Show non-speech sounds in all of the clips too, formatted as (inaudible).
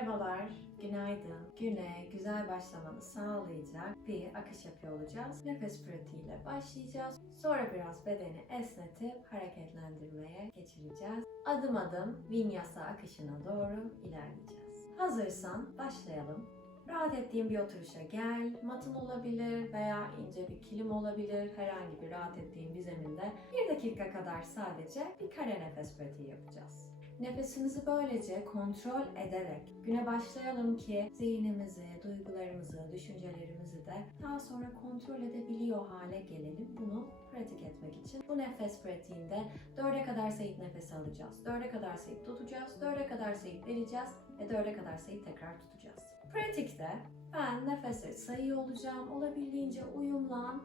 Merhabalar, günaydın. Güne güzel başlamanı sağlayacak bir akış yapıyor olacağız. Nefes pratiğiyle başlayacağız. Sonra biraz bedeni esnetip hareketlendirmeye geçireceğiz. Adım adım vinyasa akışına doğru ilerleyeceğiz. Hazırsan başlayalım. Rahat ettiğin bir oturuşa gel. Matın olabilir veya ince bir kilim olabilir. Herhangi bir rahat ettiğin bir zeminde bir dakika kadar sadece bir kare nefes pratiği yapacağız. Nefesimizi böylece kontrol ederek güne başlayalım ki zihnimizi, duygularımızı, düşüncelerimizi de daha sonra kontrol edebiliyor hale gelelim. Bunu pratik etmek için bu nefes pratiğinde 4'e kadar sayıp nefes alacağız. 4'e kadar sayıp tutacağız. 4'e kadar sayıp vereceğiz ve 4'e kadar sayıp tekrar tutacağız. Pratikte ben nefesleri sayıyor olacağım. Olabildiğince uyumlan.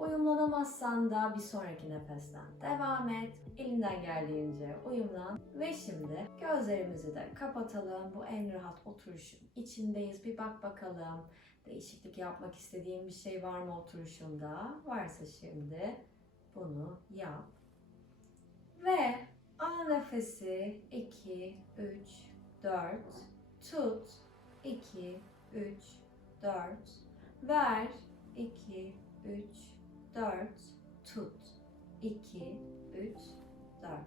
Uyumlanamazsan da bir sonraki nefesten devam et. Elinden geldiğince uyumlan. Ve şimdi gözlerimizi de kapatalım. Bu en rahat oturuşun içindeyiz. Bir bak bakalım. Değişiklik yapmak istediğin bir şey var mı oturuşunda? Varsa şimdi bunu yap. Ve al nefesi 2, 3, 4. Tut 2, 3, 4. Ver 2, 3, 4. Tut. 2, 3, 4.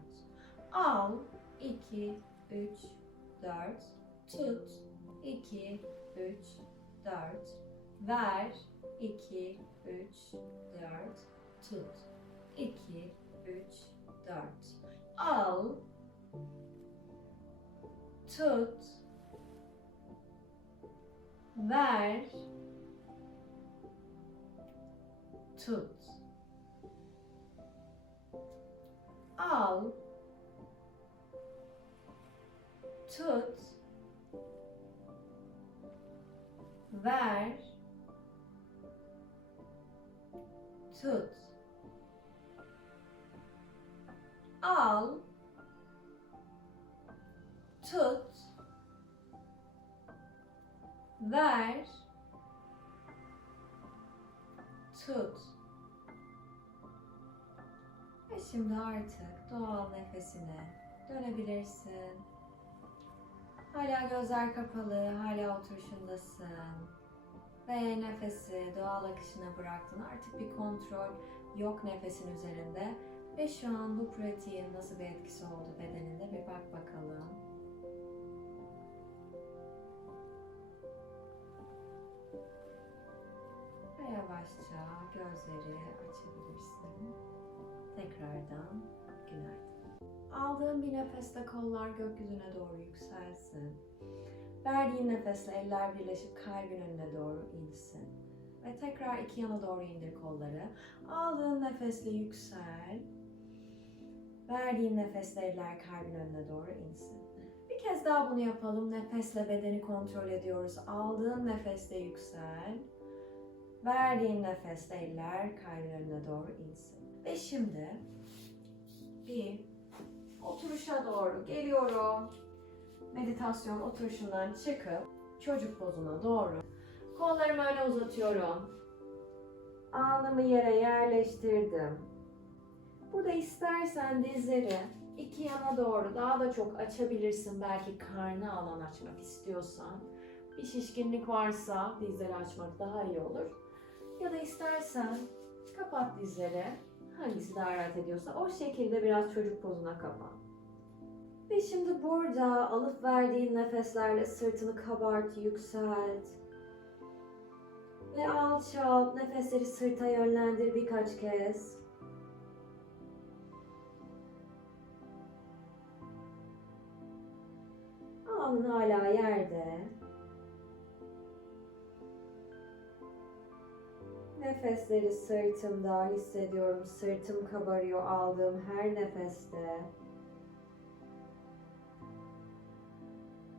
Al. 2, 3, 4. Tut. 2, 3, 4. Ver. 2, 3, 4. Tut. 2, 3, 4. Al. Tut. Ver Tut. Al. Tut. Ver. Tut. Al. Tut. Ver. Tut Ve şimdi artık doğal nefesine dönebilirsin. Hala gözler kapalı, hala oturuşundasın. Ve nefesi doğal akışına bıraktın. Artık bir kontrol yok nefesin üzerinde. Ve şu an bu pratiğin nasıl bir etkisi oldu bedeninde bir bak bakalım. Ve yavaşça gözleri açabilirsin. Tekrardan günaydın. Aldığın bir nefeste kollar gökyüzüne doğru yükselsin. Verdiğin nefesle eller birleşip kalbin önüne doğru insin. Ve tekrar iki yana doğru indir kolları. Aldığın nefesle yüksel. Verdiğin nefesle eller kalbin önüne doğru insin. Bir kez daha bunu yapalım. Nefesle bedeni kontrol ediyoruz. Aldığın nefesle yüksel. Verdiğin nefesle eller kalbin önüne doğru insin. Ve şimdi bir oturuşa doğru geliyorum. Meditasyon oturuşundan çıkıp çocuk pozuna doğru kollarımı öne uzatıyorum. Alnımı yere yerleştirdim. Burada istersen dizleri iki yana doğru daha da çok açabilirsin. Belki karnı alan açmak istiyorsan. Bir şişkinlik varsa dizleri açmak daha iyi olur. Ya da istersen kapat dizleri. Hangisi daha rahat ediyorsa o şekilde biraz çocuk pozuna kapan. Ve şimdi burada alıp verdiğin nefeslerle sırtını kabart, yükselt. Ve alçalt, nefesleri sırta yönlendir birkaç kez. Alnın hala yerde. Nefesleri sırtımda hissediyorum. Sırtım kabarıyor aldığım her nefeste.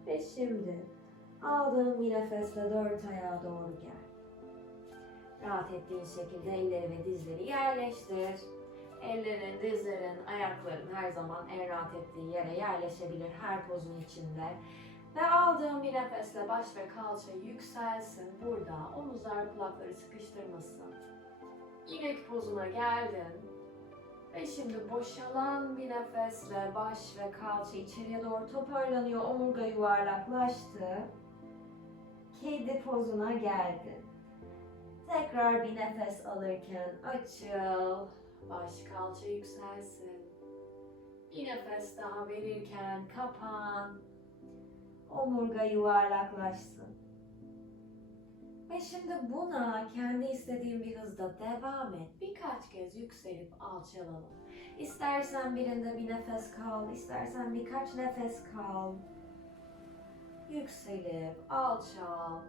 Ve şimdi aldığım bir nefesle dört ayağa doğru gel. Rahat ettiğin şekilde elleri ve dizleri yerleştir. Ellerin, dizlerin, ayakların her zaman en rahat ettiği yere yerleşebilir her pozun içinde. Ve aldığın bir nefesle baş ve kalça yükselsin. Burada omuzlar kulakları sıkıştırmasın. İnek pozuna geldin. Ve şimdi boşalan bir nefesle baş ve kalça içeriye doğru toparlanıyor. Omurga yuvarlaklaştı. Kedi pozuna geldin. Tekrar bir nefes alırken açıl. Baş kalça yükselsin. Bir nefes daha verirken kapan. Omurga yuvarlaklaşsın. Ve şimdi buna kendi istediğin bir hızda devam et. Birkaç kez yükselip alçalalım. İstersen birinde bir nefes kal, istersen birkaç nefes kal. Yükselip alçal.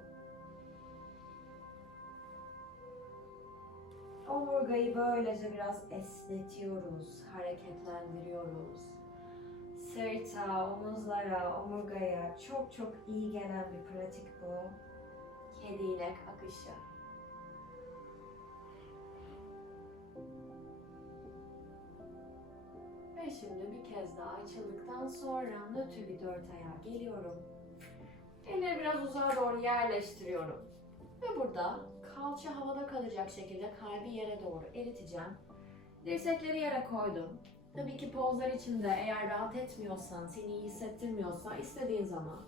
Omurgayı böylece biraz esnetiyoruz, hareketlendiriyoruz. Sırta, omuzlara, omurgaya çok çok iyi gelen bir pratik bu. Kedi inek akışı. Ve şimdi bir kez daha açıldıktan sonra nötr bir dört ayağa geliyorum. Elleri biraz uzağa doğru yerleştiriyorum. Ve burada kalça havada kalacak şekilde kalbi yere doğru eriteceğim. Dirsekleri yere koydum. Tabii ki pozlar içinde eğer rahat etmiyorsan, seni iyi hissettirmiyorsa istediğin zaman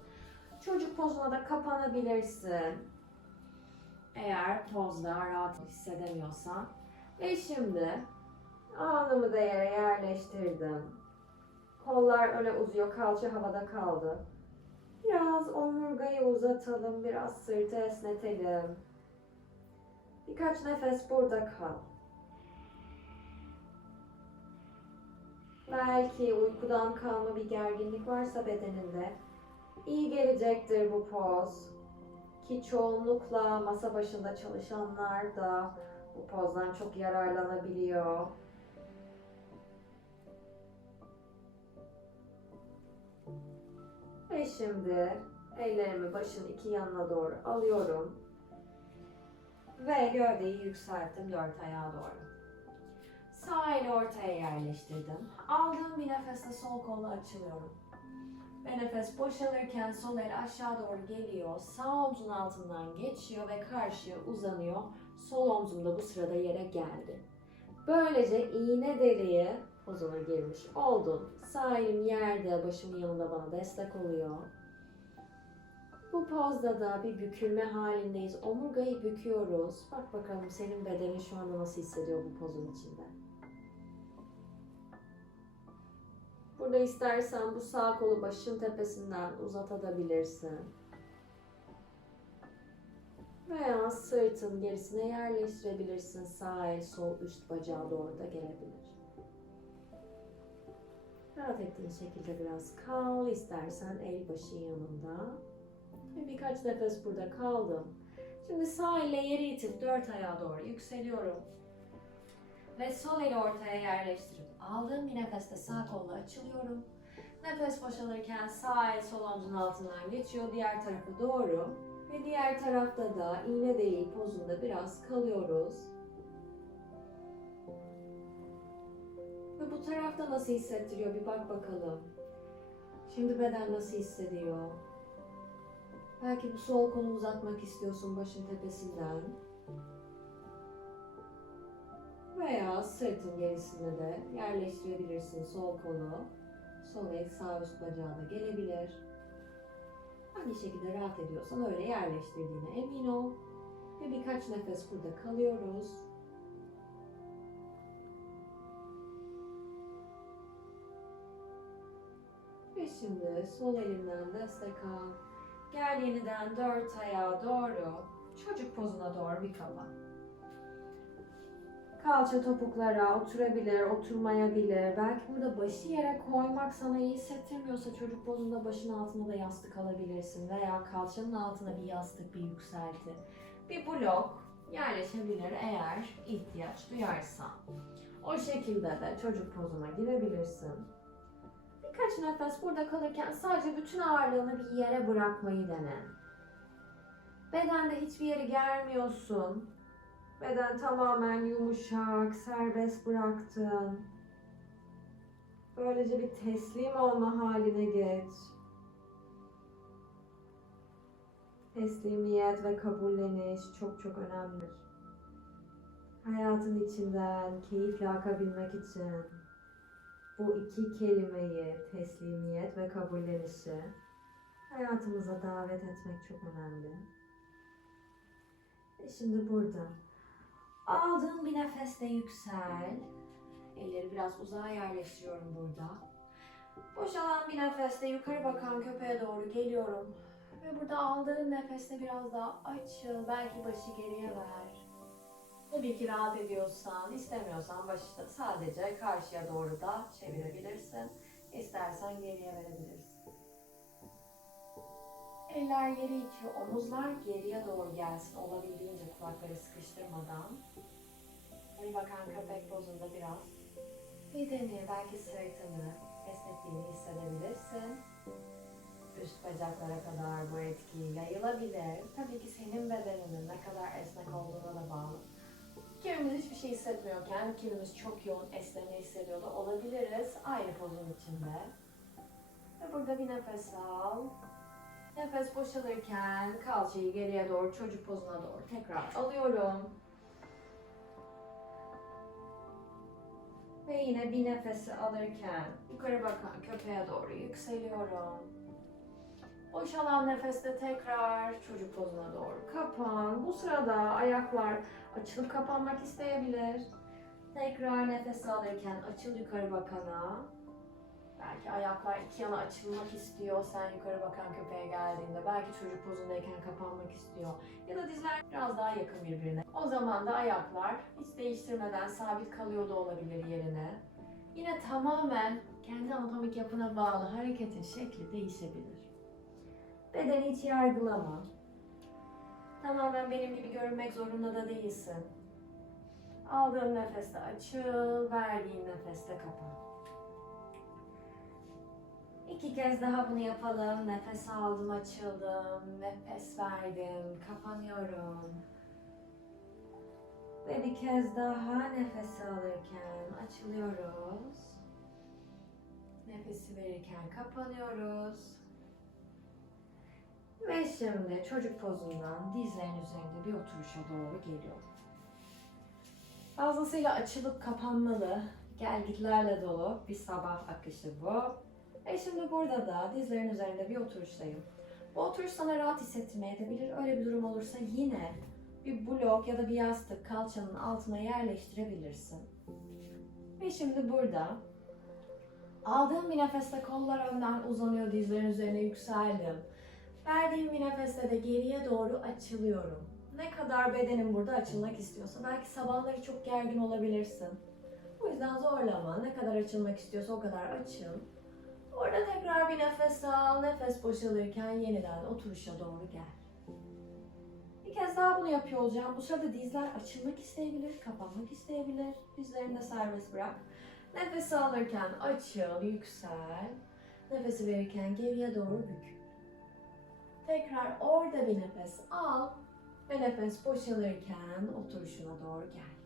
çocuk pozuna da kapanabilirsin. Eğer pozda rahat hissedemiyorsan. Ve şimdi alnımı da yere yerleştirdim. Kollar öne uzuyor, kalça havada kaldı. Biraz omurgayı uzatalım, biraz sırtı esnetelim. Birkaç nefes burada kal. Belki uykudan kalma bir gerginlik varsa bedeninde iyi gelecektir bu poz. Ki çoğunlukla masa başında çalışanlar da bu pozdan çok yararlanabiliyor. Ve şimdi ellerimi başın iki yanına doğru alıyorum. Ve gövdeyi yükselttim dört ayağa doğru. Sağ eli ortaya yerleştirdim. Aldığım bir nefesle sol kolla açılıyorum. Ve nefes boşalırken sol el aşağı doğru geliyor. Sağ omzun altından geçiyor ve karşıya uzanıyor. Sol omzum da bu sırada yere geldi. Böylece iğne deliğe pozuna girmiş oldun. Sağ elim yerde, başımın yanında bana destek oluyor. Bu pozda da bir bükülme halindeyiz. Omurgayı büküyoruz. Bak bakalım senin bedenin şu anda nasıl hissediyor bu pozun içinde. Burada istersen bu sağ kolu başın tepesinden uzatabilirsin. Veya sırtın gerisine yerleştirebilirsin. Sağ el sol üst bacağa doğru da gelebilir. Rahat ettiğin şekilde biraz kal. İstersen el başın yanında. Ve birkaç nefes burada kaldım. Şimdi sağ elle yeri itip dört ayağa doğru yükseliyorum. Ve sol eli ortaya yerleştirip aldığım bir nefeste sağ kolla açılıyorum. Nefes boşalırken sağ el sol omzun altından geçiyor diğer tarafa doğru. Ve diğer tarafta da iğne deliği pozunda biraz kalıyoruz. Ve bu tarafta nasıl hissettiriyor bir bak bakalım. Şimdi beden nasıl hissediyor? Belki bu sol kolu uzatmak istiyorsun başın tepesinden. Veya sırtın gerisine de yerleştirebilirsin sol kolu. Sol el sağ üst bacağı da gelebilir. Hangi şekilde rahat ediyorsan öyle yerleştirdiğine emin ol. Ve birkaç nefes burada kalıyoruz. Ve şimdi sol elimden destek al. Gel yeniden dört ayağa doğru, çocuk pozuna doğru bir kapan. Kalça topuklara oturabilir, oturmayabilir. Belki burada başı yere koymak sana iyi hissettirmiyorsa çocuk pozunda başın altına da yastık alabilirsin. Veya kalçanın altına bir yastık, bir yükselti. Bir blok yerleşebilir eğer ihtiyaç duyarsan. O şekilde de çocuk pozuna girebilirsin. Birkaç nefes burada kalırken sadece bütün ağırlığını bir yere bırakmayı dene. Bedende hiçbir yeri germiyorsun. Beden tamamen yumuşak, serbest bıraktın. Böylece bir teslim olma haline geç. Teslimiyet ve kabulleniş çok çok önemlidir. Hayatın içinden keyifle akabilmek için bu iki kelimeyi teslimiyet ve kabullenişi hayatımıza davet etmek çok önemli. Ve şimdi burada aldığın bir nefesle yüksel. Elleri biraz uzağa yerleştiriyorum burada. Boşalan bir nefesle yukarı bakan köpeğe doğru geliyorum. Ve burada aldığın nefeste biraz daha açıl. Belki başı geriye ver. Tabii ki rahat ediyorsan, istemiyorsan başı sadece karşıya doğru da çevirebilirsin. İstersen geriye verebilirsin. Eller yere itiyor, omuzlar geriye doğru gelsin. Olabildiğince kulakları sıkıştırmadan. Bir bakan köpek pozunda biraz bedeni, belki sırtını esnettiğini hissedebilirsin. Üst bacaklara kadar bu etki yayılabilir. Tabii ki senin bedeninin ne kadar esnek olduğuna da bağlı. Kimimiz hiçbir şey hissetmiyorken, kimimiz çok yoğun esneme hissediyor da olabiliriz aynı pozun içinde. Ve burada bir nefes al. Nefes boşalırken kalçayı geriye doğru çocuk pozuna doğru tekrar alıyorum. Ve yine bir nefesi alırken yukarı bakan köpeğe doğru yükseliyorum. Boşalan nefeste tekrar çocuk pozuna doğru kapan. Bu sırada ayaklar açılıp kapanmak isteyebilir. Tekrar nefes alırken açıl yukarı bakana. Belki ayaklar iki yana açılmak istiyor. Sen yukarı bakan köpeğe geldiğinde. Belki çocuk pozundayken kapanmak istiyor. Ya da dizler biraz daha yakın birbirine. O zaman da ayaklar hiç değiştirmeden sabit kalıyor da olabilir yerine. Yine tamamen kendi anatomik yapına bağlı hareketin şekli değişebilir. Bedeni hiç yargılama. Tamamen benim gibi görünmek zorunda da değilsin. Aldığın nefeste açıl, verdiğin nefeste kapan. İki kez daha bunu yapalım. Nefes aldım, açıldım. Nefes verdim, kapanıyorum. Ve bir kez daha nefes alırken açılıyoruz. Nefesi verirken kapanıyoruz. Ve şimdi çocuk pozundan dizlerin üzerinde bir oturuşa doğru geliyorum. Fazlasıyla açılıp kapanmalı, gelgitlerle dolu bir sabah akışı bu. Ve şimdi burada da dizlerin üzerinde bir oturuştayım. Bu oturuş sana rahat hissettirmeyebilir. Öyle bir durum olursa yine bir blok ya da bir yastık kalçanın altına yerleştirebilirsin. Ve şimdi burada aldığım bir nefeste kollar önden uzanıyor, dizlerin üzerine yükseldim. Verdiğim bir nefeste de geriye doğru açılıyorum. Ne kadar bedenin burada açılmak istiyorsa, belki sabahları çok gergin olabilirsin. O yüzden zorlama. Ne kadar açılmak istiyorsa o kadar açıl. Orada tekrar bir nefes al. Nefes boşalırken yeniden oturuşa doğru gel. Bir kez daha bunu yapıyor olacağım. Bu sırada dizler açılmak isteyebilir, kapanmak isteyebilir. Dizlerini de serbest bırak. Nefes alırken açıl, yüksel. Nefesi verirken geriye doğru bük. Tekrar orada bir nefes al ve nefes boşalırken oturuşuna doğru gel.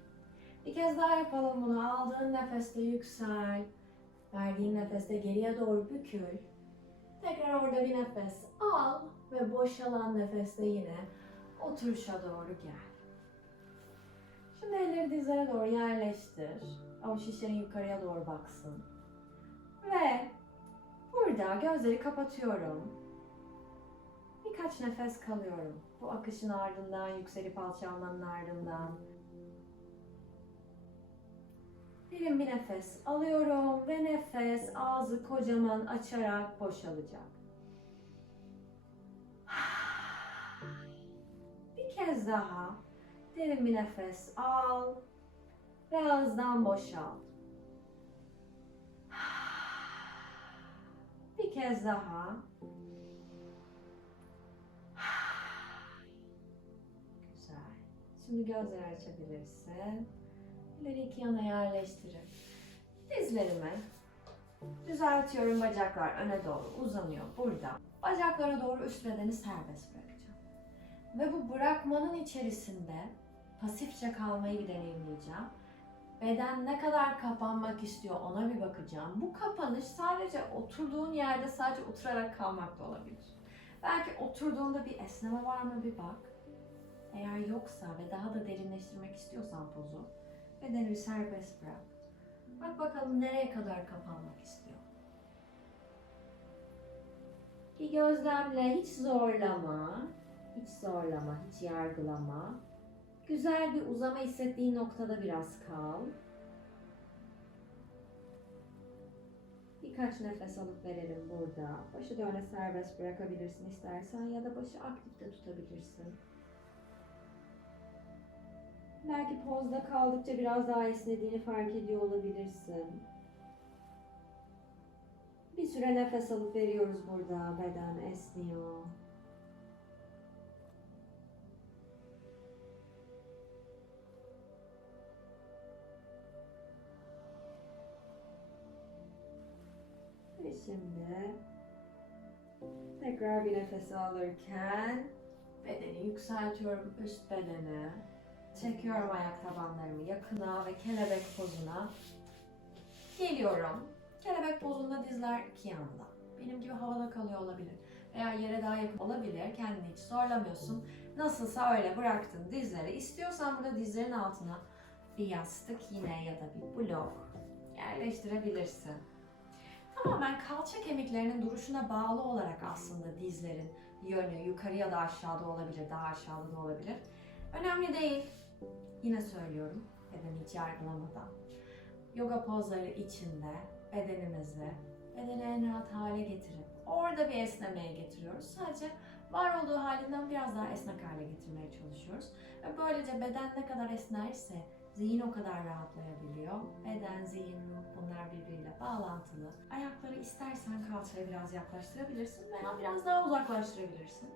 Bir kez daha yapalım bunu. Aldığın nefeste yüksel. Verdiğin nefeste geriye doğru bükül. Tekrar orada bir nefes al ve boşalan nefeste yine oturuşa doğru gel. Şimdi elleri dizlere doğru yerleştir. Avuç şişlerin yukarıya doğru baksın. Ve burada gözleri kapatıyorum. Birkaç nefes kalıyorum. Bu akışın ardından, yükselip alçalmanın ardından. Derin bir nefes alıyorum ve nefes ağzı kocaman açarak boşalacak. (sighs) Bir kez daha derin bir nefes al ve ağızdan boşalt. (sighs) Bir kez daha. (sighs) Güzel. Şimdi gözleri açabilirsin. Elleri iki yana yerleştirip dizlerimi düzeltiyorum. Bacaklar öne doğru uzanıyor burada. Bacaklara doğru üst bedeni serbest bırakacağım. Ve bu bırakmanın içerisinde pasifçe kalmayı bir deneyimleyeceğim. Beden ne kadar kapanmak istiyor ona bir bakacağım. Bu kapanış sadece oturduğun yerde sadece oturarak kalmak da olabilir. Belki oturduğunda bir esneme var mı bir bak. Eğer yoksa ve daha da derinleştirmek istiyorsan pozu, bedeni bir serbest bırak. Bak bakalım nereye kadar kapanmak istiyor. Bir gözlemle hiç zorlama, hiç zorlama, hiç yargılama. Güzel bir uzama hissettiğin noktada biraz kal. Birkaç nefes alıp verelim burada. Başı da öyle serbest bırakabilirsin istersen ya da başı aktifte tutabilirsin. Belki pozda kaldıkça biraz daha esnediğini fark ediyor olabilirsin. Bir süre nefes alıp veriyoruz burada. Beden esniyor. Ve şimdi tekrar bir nefes alırken bedeni yükseltiyorum üst bedene. Çekiyorum ayak tabanlarımı yakına ve kelebek pozuna. Geliyorum. Kelebek pozunda dizler iki yanda. Benim gibi havada kalıyor olabilir. Veya yere daha yakın olabilir. Kendini hiç zorlamıyorsun. Nasılsa öyle bıraktın dizleri. İstiyorsan burada dizlerin altına bir yastık yine ya da bir blok yerleştirebilirsin. Tamamen kalça kemiklerinin duruşuna bağlı olarak aslında dizlerin yönü yukarı ya da aşağıda olabilir, daha aşağıda da olabilir. Önemli değil. Yine söylüyorum bedeni hiç yargılamadan. Yoga pozları içinde bedenimizi bedeni en rahat hale getirip orada bir esnemeye getiriyoruz. Sadece var olduğu halinden biraz daha esnek hale getirmeye çalışıyoruz. Ve böylece beden ne kadar esnerse zihin o kadar rahatlayabiliyor. Beden, zihin, ruh bunlar birbiriyle bağlantılı. Ayakları istersen kalçaya biraz yaklaştırabilirsin veya biraz daha uzaklaştırabilirsin.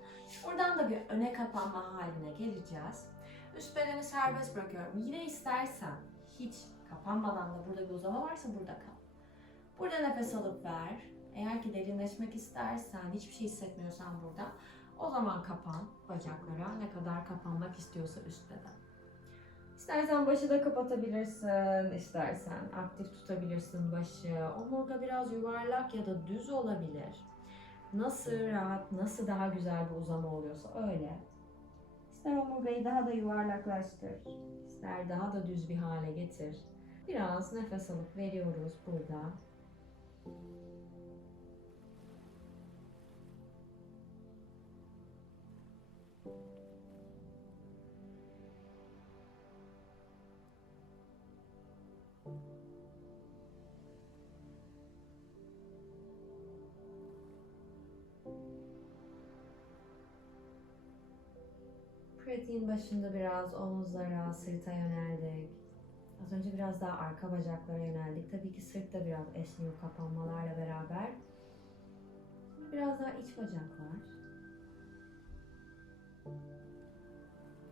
Buradan da bir öne kapanma haline geleceğiz. Üst bedeni serbest bırakıyorum. Yine istersen hiç kapanmadan da burada bir uzama varsa burada kal. Burada nefes alıp ver. Eğer ki derinleşmek istersen, hiçbir şey hissetmiyorsan burada, o zaman kapan bacaklara. Ne kadar kapanmak istiyorsa üst beden. İstersen başı da kapatabilirsin, istersen aktif tutabilirsin başı. Omurga biraz yuvarlak ya da düz olabilir. Nasıl rahat, nasıl daha güzel bir uzama oluyorsa öyle. İster omurgayı daha da yuvarlaklaştır, ister daha da düz bir hale getir. Biraz nefes alıp veriyoruz burada. Pratiğin başında biraz omuzlara, sırta yöneldik. Az önce biraz daha arka bacaklara yöneldik. Tabii ki sırt da biraz esniyor kapanmalarla beraber. Şimdi biraz daha iç bacaklar.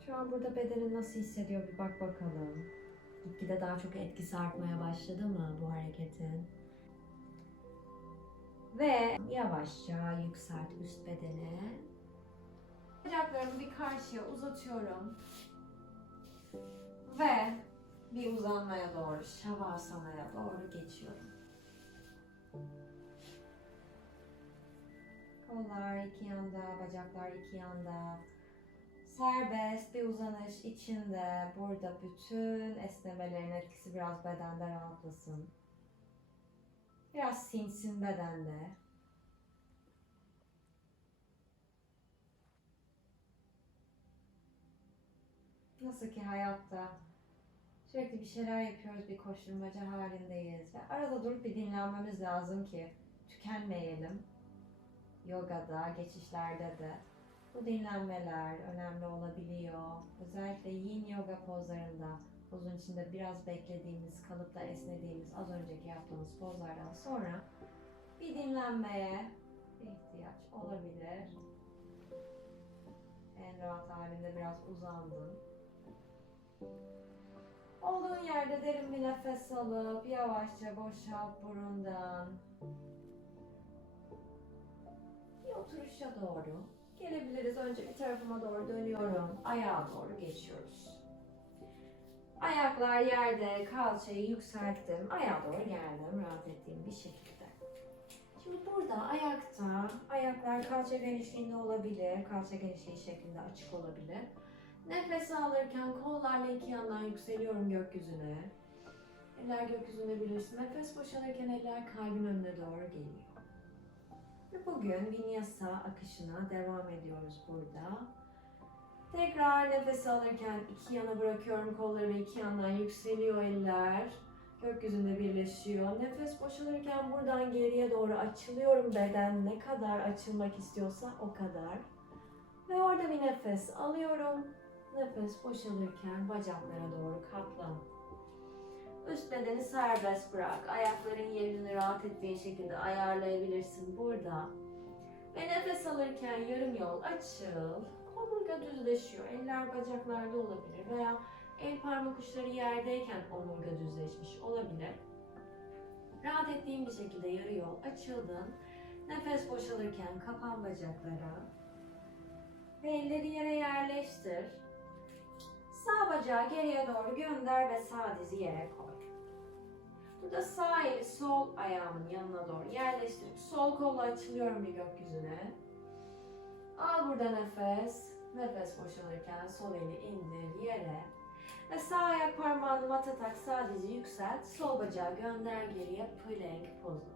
Şu an burada bedenin nasıl hissediyor bir bak bakalım. Gitgide daha çok etkisi artmaya başladı mı bu hareketin? Ve yavaşça yükselt üst bedeni. Bacaklarımı bir karşıya uzatıyorum. Ve bir uzanmaya doğru, şavasanaya doğru geçiyorum. Kollar iki yanda, bacaklar iki yanda. Serbest bir uzanış içinde. Burada bütün esnemelerin etkisi biraz bedende rahatlasın. Biraz sinsin bedende. Nasıl ki hayatta sürekli bir şeyler yapıyoruz, bir koşturmaca halindeyiz ve arada durup bir dinlenmemiz lazım ki tükenmeyelim. Yogada, geçişlerde de bu dinlenmeler önemli olabiliyor. Özellikle yin yoga pozlarında pozun içinde biraz beklediğimiz, kalıpta esnediğimiz az önceki yaptığımız pozlardan sonra bir dinlenmeye ihtiyaç olabilir. En rahat halinde biraz uzandın. Yerde derin bir nefes alıp yavaşça boşalt burundan. Bir oturuşa doğru gelebiliriz. Önce bir tarafıma doğru dönüyorum. Ayağa doğru geçiyoruz. Ayaklar yerde, kalçayı yükselttim. Ayağa doğru geldim rahat ettiğim bir şekilde. Şimdi burada ayakta, ayaklar kalça genişliğinde olabilir, kalça genişliği şeklinde açık olabilir. Nefes alırken kollarla iki yandan yükseliyorum gökyüzüne. Eller gökyüzünde birleşsin. Nefes boşalırken eller kalbin önüne doğru geliyor. Ve bugün vinyasa akışına devam ediyoruz burada. Tekrar nefes alırken iki yana bırakıyorum kolları ve iki yandan yükseliyor eller. Gökyüzünde birleşiyor. Nefes boşalırken buradan geriye doğru açılıyorum beden. Ne kadar açılmak istiyorsa o kadar. Ve orada bir nefes alıyorum. Nefes boşalırken bacaklara doğru katlan. Üst bedeni serbest bırak. Ayakların yerini rahat ettiğin şekilde ayarlayabilirsin burada. Ve nefes alırken yarım yol açıl. Omurga düzleşiyor. Eller bacaklarda olabilir veya el parmak uçları yerdeyken omurga düzleşmiş olabilir. Rahat ettiğin bir şekilde yarı yol açıldın. Nefes boşalırken kapan bacaklara. Ve elleri yere yerleştir. Sağ bacağı geriye doğru gönder ve sağ dizi yere koy. Burada sağ eli sol ayağımın yanına doğru yerleştirip sol kolla açılıyorum bir gökyüzüne. Al burada nefes. Nefes boşalırken sol eli indir yere. Ve sağ ayak parmağını mata tak sağ dizi yükselt. Sol bacağı gönder geriye plank pozu.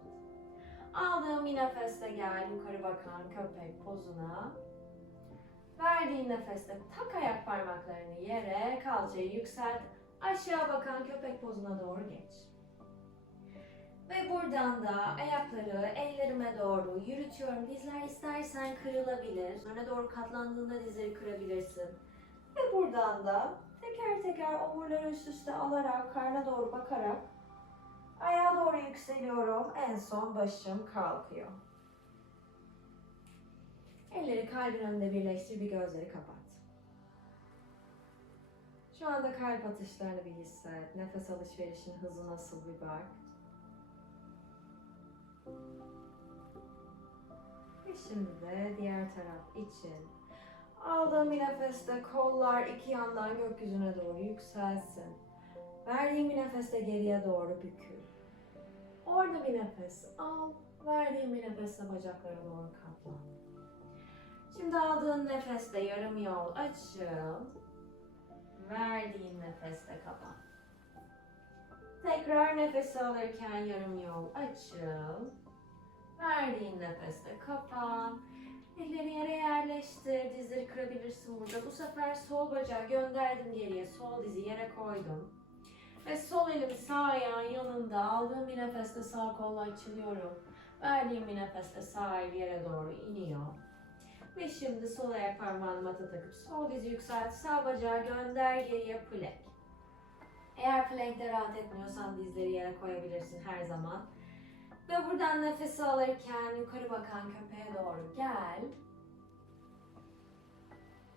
Aldığım bir nefeste gel yukarı bakan köpek pozuna. Verdiğin nefeste tak ayak parmaklarını yere, kalçayı yükselt. Aşağı bakan köpek pozuna doğru geç. Ve buradan da ayakları ellerime doğru yürütüyorum. Dizler istersen kırılabilir. Öne doğru katlandığında dizleri kırabilirsin. Ve buradan da teker teker omurları üst üste alarak, karna doğru bakarak ayağa doğru yükseliyorum. En son başım kalkıyor. Kalbin önünde birleştir, bir gözleri kapat. Şu anda kalp atışlarını bir hisset. Nefes alışverişin hızı nasıl bir bak. Ve şimdi de diğer taraf için. Aldığım bir nefeste kollar iki yandan gökyüzüne doğru yükselsin. Verdiğim bir nefeste geriye doğru bükül. Orada bir nefes al. Verdiğim bir nefeste bacaklara doğru katlan. Şimdi aldığın nefeste yarım yol açıl. Verdiğin nefeste kapan. Tekrar nefes alırken yarım yol açıl. Verdiğin nefeste kapan. Elleri yere yerleştir. Dizleri kırabilirsin burada. Bu sefer sol bacağı gönderdim geriye. Sol dizi yere koydum. Ve sol elimi sağ ayağın yanında aldığım bir nefeste sağ kolla açılıyorum. Verdiğim bir nefeste sağ el yere doğru iniyor. Ve şimdi sol ayak parmağını mata takıp sol dizi yükselt. Sağ bacağı gönder geriye plank. Eğer plankte rahat etmiyorsan dizleri yere koyabilirsin her zaman. Ve buradan nefes alırken yukarı bakan köpeğe doğru gel.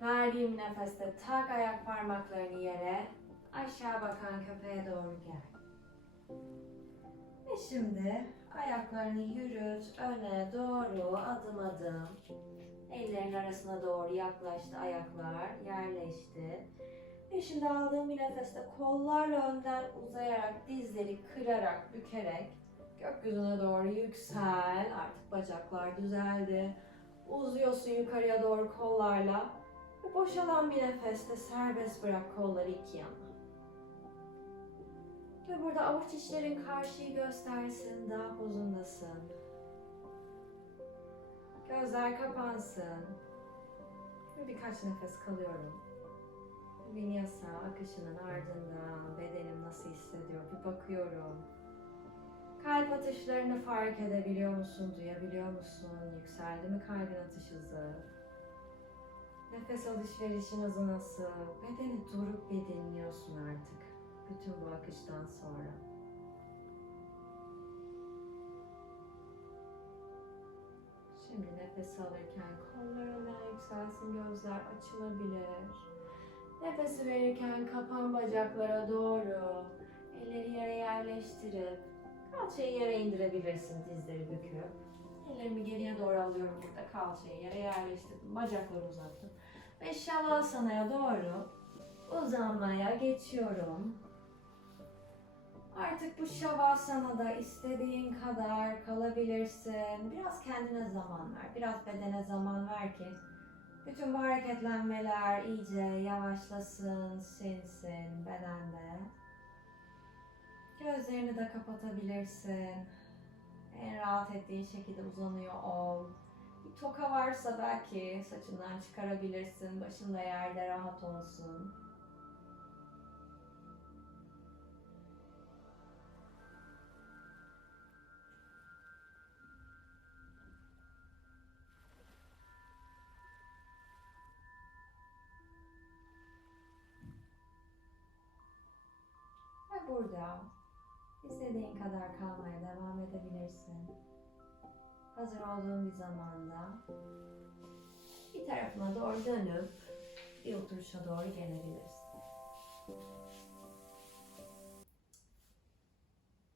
Verdiğim nefeste tak ayak parmaklarını yere. Aşağı bakan köpeğe doğru gel. Ve şimdi ayaklarını yürüt öne doğru adım adım. Ellerin arasına doğru yaklaştı ayaklar, yerleşti. Ve şimdi aldığım bir nefeste kollarla önden uzayarak, dizleri kırarak, bükerek gökyüzüne doğru yüksel. Artık bacaklar düzeldi. Uzuyorsun yukarıya doğru kollarla. Ve boşalan bir nefeste serbest bırak kolları iki yana. Ve burada avuç içlerin karşıyı göstersin, daha pozundasın. Gözler kapansın. Ve birkaç nefes kalıyorum. Vinyasa akışının ardından bedenim nasıl hissediyor bir bakıyorum. Kalp atışlarını fark edebiliyor musun, duyabiliyor musun? Yükseldi mi kalbin atış hızı? Nefes alışverişin hızı nasıl? Bedeni durup bir dinliyorsun artık. Bütün bu akıştan sonra. Şimdi nefes alırken kollar önden yükselsin, gözler açılabilir. Nefesi verirken kapan bacaklara doğru. Elleri yere yerleştirip kalçayı yere indirebilirsin dizleri büküp. Ellerimi geriye doğru alıyorum burada. Kalçayı yere yerleştirdim. Bacakları uzattım. Ve şavasanaya doğru uzanmaya geçiyorum. Artık bu şavasanada istediğin kadar kalabilirsin. Biraz kendine zaman ver. Biraz bedene zaman ver ki Bütün bu hareketlenmeler iyice yavaşlasın, sinsin bedende. Gözlerini de kapatabilirsin. En rahat ettiğin şekilde uzanıyor ol. Bir toka varsa belki saçından çıkarabilirsin. Başında yerde rahat olsun. Burada istediğin kadar kalmaya devam edebilirsin. Hazır olduğun bir zamanda bir tarafına doğru dönüp bir oturuşa doğru gelebilirsin.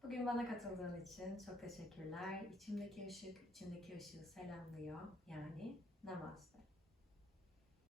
Bugün bana katıldığın için çok teşekkürler. İçimdeki ışık, içindeki ışığı selamlıyor. Yani namaste.